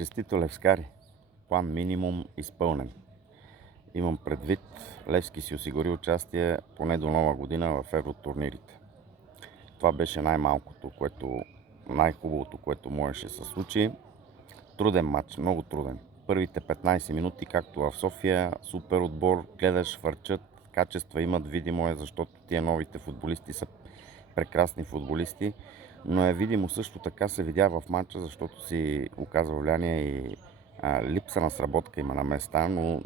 Честито, левскари! План минимум изпълнен. Имам предвид, Левски си осигури участие поне до Нова година в евротурнирите. Това беше най-хубавото, което можеше да се случи. Труден матч, много труден. Първите 15 минути, както в София, супер отбор, гледаш, върчат, качества имат, видимо е, защото тия новите футболисти са прекрасни футболисти, но е видимо също така се видя в матча, защото си оказва влияние и липса на сработка има на места, но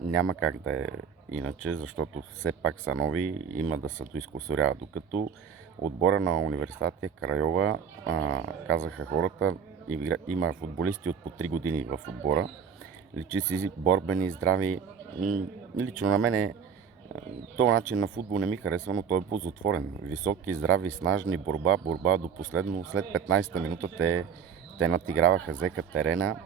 няма как да е иначе, защото все пак са нови, има да се доизкусоряват. Докато отбора на университет Крайова, казаха хората, има футболисти от по 3 години в отбора. Личи си борбени, здрави. Лично на мене този начин на футбол не ми харесва, но той е ползотворен. Високи, здрави, снажни, борба до последно. След 15-та минута те надиграваха, взеха терена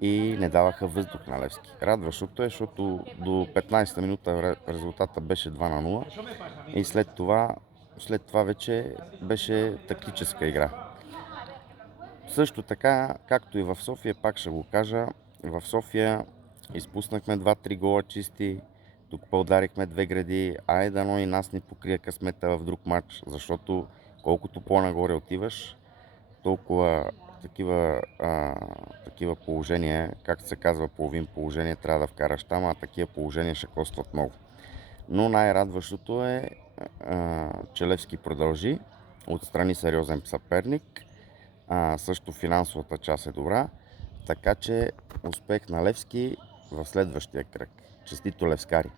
и не даваха въздух на Левски. Радващото е, защото до 15-та минута резултата беше 2-0 и след това вече беше тактическа игра. Също така, както и в София, пак ще го кажа, в София изпуснахме 2-3 гола чисти, тук ударихме 2 гради, дано и нас ни покрия късмета в друг матч, защото колкото по-нагоре отиваш, толкова такива положения, както се казва, половин положение трябва да вкараш там, а такива положения ще костват много. Но най-радващото е, че Левски продължи, отстрани сериозен съперник, също финансовата част е добра, така че успех на Левски в следващия кръг. Честито, левскари!